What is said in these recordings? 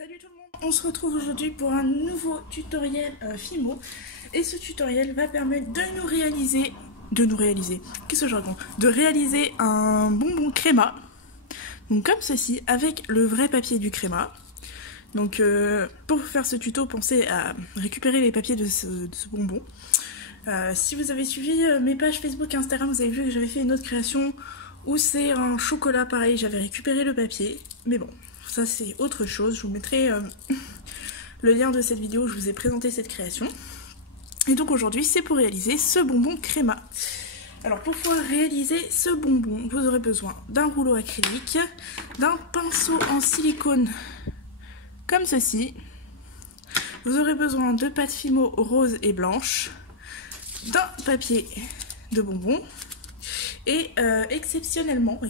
Salut tout le monde, on se retrouve aujourd'hui pour un nouveau tutoriel Fimo et ce tutoriel va permettre de réaliser qu'est-ce que je raconte, de réaliser un bonbon créma, donc comme ceci avec le vrai papier du créma. Donc pour faire ce tuto, pensez à récupérer les papiers de ce bonbon. Si vous avez suivi mes pages Facebook et Instagram, vous avez vu que j'avais fait une autre création où c'est un chocolat pareil, j'avais récupéré le papier, mais bon, ça c'est autre chose. Je vous mettrai le lien de cette vidéo où je vous ai présenté cette création. Et donc aujourd'hui c'est pour réaliser ce bonbon créma. Alors pour pouvoir réaliser ce bonbon, vous aurez besoin d'un rouleau acrylique, d'un pinceau en silicone comme ceci. Vous aurez besoin de pâte Fimo rose et blanche, d'un papier de bonbon et exceptionnellement,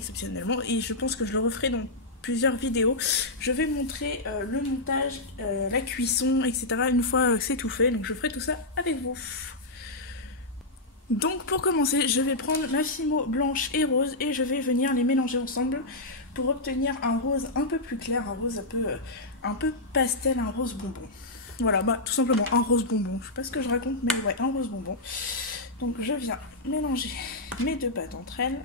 et je pense que je le referai dans plusieurs vidéos, je vais montrer le montage, la cuisson, etc. une fois que c'est tout fait, donc je ferai tout ça avec vous. Donc pour commencer, je vais prendre ma Fimo blanche et rose et je vais venir les mélanger ensemble pour obtenir un rose un peu plus clair, un rose un peu pastel, un rose bonbon. Voilà, bah tout simplement un rose bonbon. Je sais pas ce que je raconte, mais ouais, un rose bonbon. Donc je viens mélanger mes deux pâtes entre elles.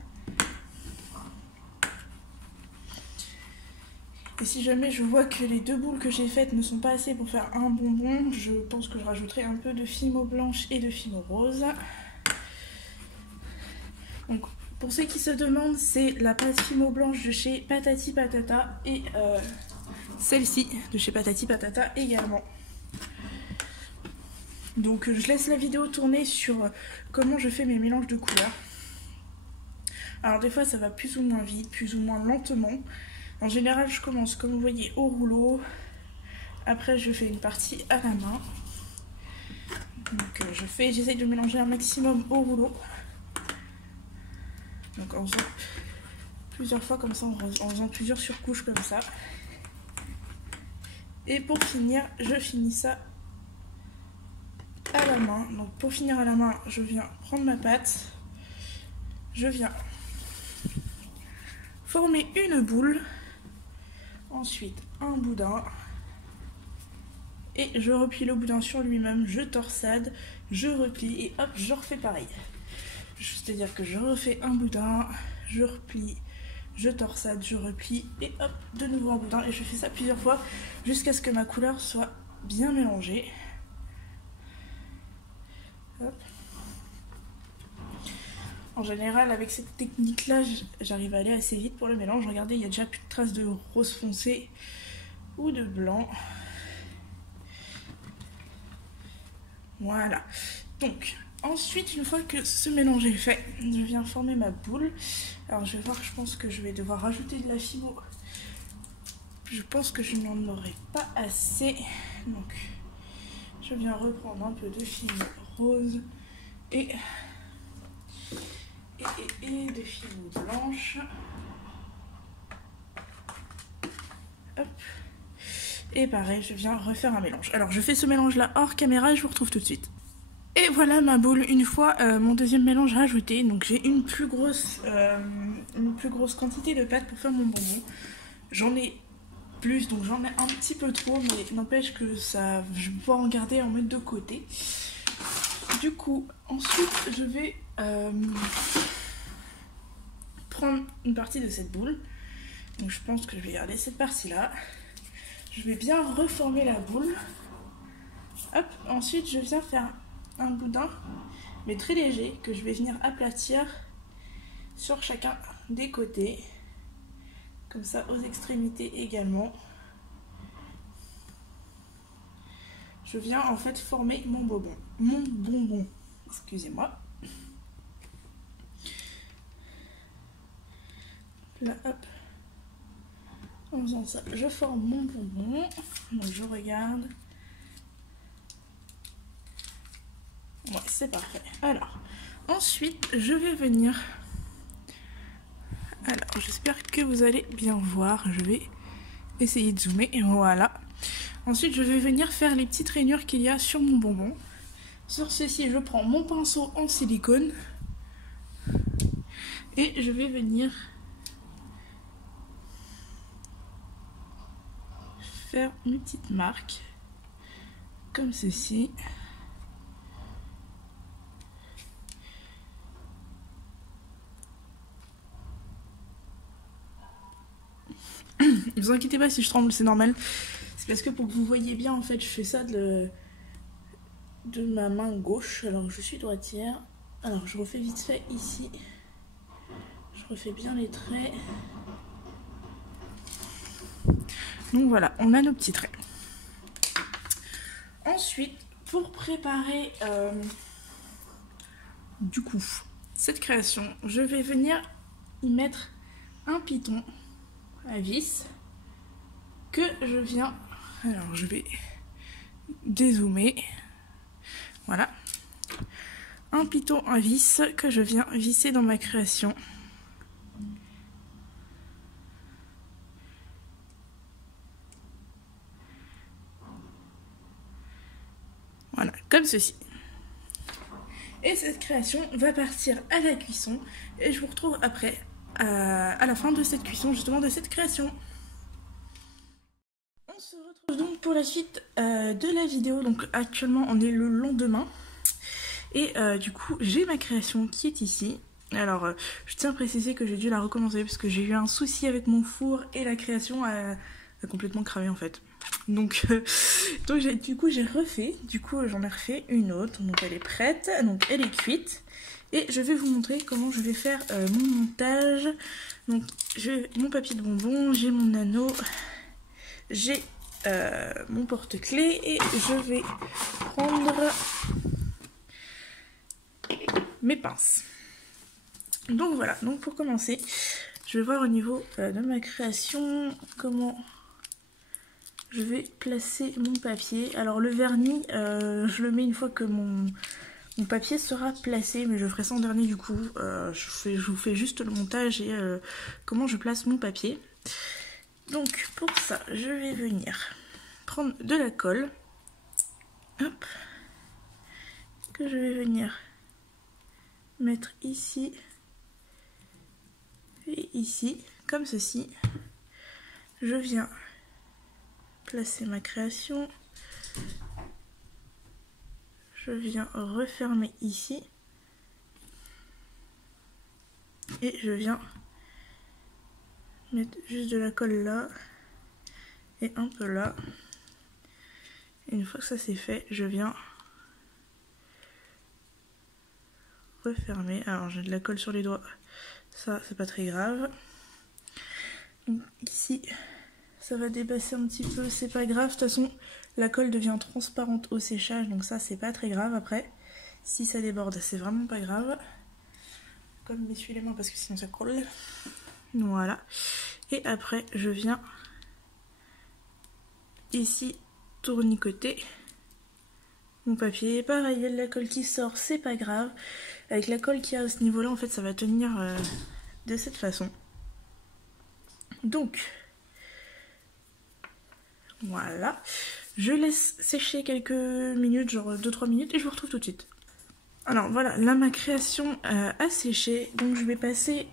Et si jamais je vois que les deux boules que j'ai faites ne sont pas assez pour faire un bonbon, je pense que je rajouterai un peu de Fimo blanche et de Fimo rose. Donc pour ceux qui se demandent, c'est la pâte Fimo blanche de chez Patati Patata et celle-ci de chez Patati Patata également. Donc je laisse la vidéo tourner sur comment je fais mes mélanges de couleurs. Alors des fois ça va plus ou moins vite, plus ou moins lentement. En général je commence comme vous voyez au rouleau. Après je fais une partie à la main. Donc j'essaye de mélanger un maximum au rouleau. Donc en faisant plusieurs fois comme ça, en faisant plusieurs surcouches comme ça. Et pour finir, je finis ça à la main. Donc pour finir à la main, je viens prendre ma pâte, je viens former une boule, ensuite un boudin, et je replie le boudin sur lui-même, je torsade, je replie et hop, je refais pareil. C'est-à-dire que je refais un boudin, je replie, je torsade, je replie et hop, de nouveau un boudin, et je fais ça plusieurs fois jusqu'à ce que ma couleur soit bien mélangée. Hop. En général, avec cette technique-là, j'arrive à aller assez vite pour le mélange. Regardez, il y a déjà plus de traces de rose foncé ou de blanc. Voilà. Donc, ensuite, une fois que ce mélange est fait, je viens former ma boule. Alors, je vais voir, je pense que je vais devoir rajouter de la Fimo. Je pense que je n'en aurai pas assez. Donc, je viens reprendre un peu de Fimo rose et de Fimo blanche. Hop. Et pareil, je viens refaire un mélange. Alors je fais ce mélange là hors caméra et je vous retrouve tout de suite. Et voilà ma boule, une fois mon deuxième mélange rajouté. Donc j'ai une plus grosse quantité de pâte pour faire mon bonbon. J'en ai plus, donc j'en ai un petit peu trop, mais n'empêche que ça, je vais pouvoir en garder, en mettre de côté. Du coup, ensuite je vais prendre une partie de cette boule. Donc je pense que je vais garder cette partie là. Je vais bien reformer la boule. Hop, ensuite je viens faire un boudin, mais très léger, que je vais venir aplatir sur chacun des côtés. Comme ça aux extrémités également. Je viens en fait former mon bonbon. Excusez-moi. Là, hop. En faisant ça, je forme mon bonbon. Donc je regarde. Ouais, c'est parfait. Alors, ensuite, je vais venir... Alors, j'espère que vous allez bien voir. Je vais essayer de zoomer. Et voilà. Ensuite, je vais venir faire les petites rainures qu'il y a sur mon bonbon. Sur ceci, je prends mon pinceau en silicone. Et je vais venir faire une petite marque comme ceci. Ne vous inquiétez pas si je tremble, c'est normal. C'est parce que pour que vous voyez bien, en fait, je fais ça de ma main gauche, alors que je suis droitière. Alors, je refais vite fait ici. Je refais bien les traits. Donc voilà, on a nos petits traits. Ensuite, pour préparer du coup cette création, je vais venir y mettre un piton à vis que je viens... Alors, je vais dézoomer. Voilà. Un piton à vis que je viens visser dans ma création. Voilà, comme ceci. Et cette création va partir à la cuisson et je vous retrouve après à la fin de cette cuisson, justement de cette création. On se retrouve donc pour la suite de la vidéo. Donc actuellement on est le lendemain et du coup j'ai ma création qui est ici. Alors je tiens à préciser que j'ai dû la recommencer parce que j'ai eu un souci avec mon four et la création a complètement cramé en fait. Donc du coup j'ai refait, j'en ai refait une autre, donc elle est prête, donc elle est cuite. Et je vais vous montrer comment je vais faire mon montage. Donc j'ai mon papier de bonbons, j'ai mon anneau, j'ai mon porte-clés et je vais prendre mes pinces. Donc voilà, donc pour commencer, je vais voir au niveau de ma création comment je vais placer mon papier. Alors le vernis, je le mets une fois que mon papier sera placé, mais je ferai ça en dernier du coup. Je vous fais juste le montage et comment je place mon papier. Donc pour ça, je vais venir prendre de la colle. Hop. Que je vais venir mettre ici et ici, comme ceci. Je viens placer ma création. Je viens refermer ici. Et je viens mettre juste de la colle là. Et un peu là. Et une fois que ça c'est fait, je viens refermer. Alors j'ai de la colle sur les doigts. Ça c'est pas très grave. Donc ici... ça va dépasser un petit peu, c'est pas grave. De toute façon, la colle devient transparente au séchage, donc ça, c'est pas très grave après. Si ça déborde, c'est vraiment pas grave. Comme m'essuie les mains parce que sinon ça colle. Voilà. Et après, je viens ici tournicoter mon papier. Pareil, il y a de la colle qui sort, c'est pas grave. Avec la colle qu'il y a à ce niveau-là, en fait, ça va tenir de cette façon. Donc... voilà, je laisse sécher quelques minutes, genre 2-3 minutes et je vous retrouve tout de suite. Alors voilà, là ma création a séché, donc je vais passer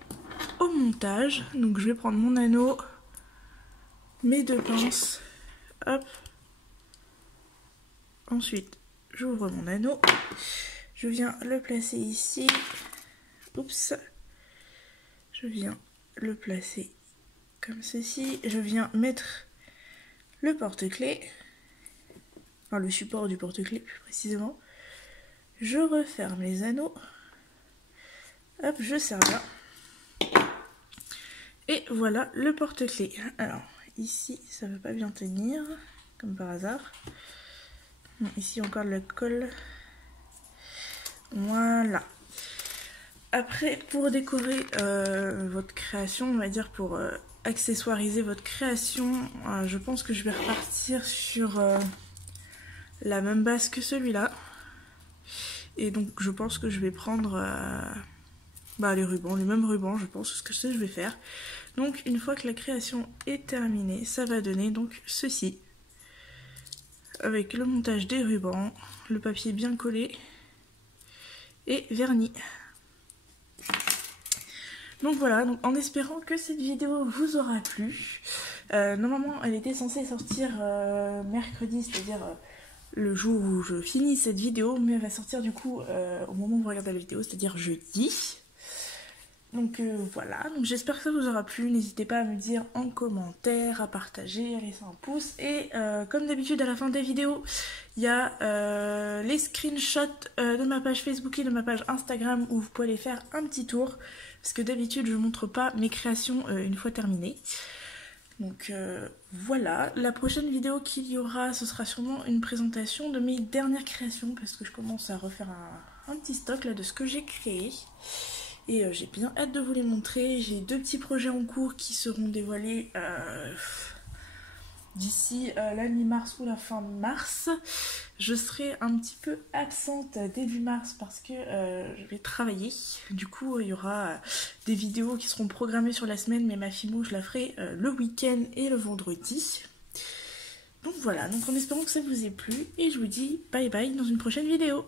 au montage. Donc je vais prendre mon anneau, mes deux pinces, hop. Ensuite, j'ouvre mon anneau, je viens le placer ici, oups. Je viens le placer comme ceci, je viens mettre... le porte-clés, enfin le support du porte-clés plus précisément. Je referme les anneaux. Hop, je serre là. Et voilà le porte-clés. Alors ici ça va pas bien tenir, comme par hasard. Bon, ici encore de la colle. Voilà. Après, pour décorer votre création, on va dire pour accessoiriser votre création, je pense que je vais repartir sur la même base que celui-là. Et donc je pense que je vais prendre les rubans, les mêmes rubans, je pense, ce que je vais faire. Donc une fois que la création est terminée, ça va donner donc ceci. Avec le montage des rubans, le papier bien collé et verni. Donc voilà, donc en espérant que cette vidéo vous aura plu. Normalement elle était censée sortir mercredi, c'est-à-dire le jour où je finis cette vidéo, mais elle va sortir du coup au moment où vous regardez la vidéo, c'est-à-dire jeudi. Donc voilà, donc j'espère que ça vous aura plu, n'hésitez pas à me dire en commentaire, à partager, à laisser un pouce, et comme d'habitude à la fin des vidéos, il y a les screenshots de ma page Facebook et de ma page Instagram où vous pouvez aller faire un petit tour, parce que d'habitude je ne montre pas mes créations une fois terminées. Donc voilà, la prochaine vidéo qu'il y aura, ce sera sûrement une présentation de mes dernières créations, parce que je commence à refaire un petit stock là de ce que j'ai créé. Et j'ai bien hâte de vous les montrer. J'ai 2 petits projets en cours qui seront dévoilés d'ici la mi-mars ou la fin mars. Je serai un petit peu absente début mars parce que je vais travailler. Du coup, il y aura des vidéos qui seront programmées sur la semaine, mais ma fimo, je la ferai le week-end et le vendredi. Donc voilà, donc en espérant que ça vous ait plu, et je vous dis bye bye dans une prochaine vidéo.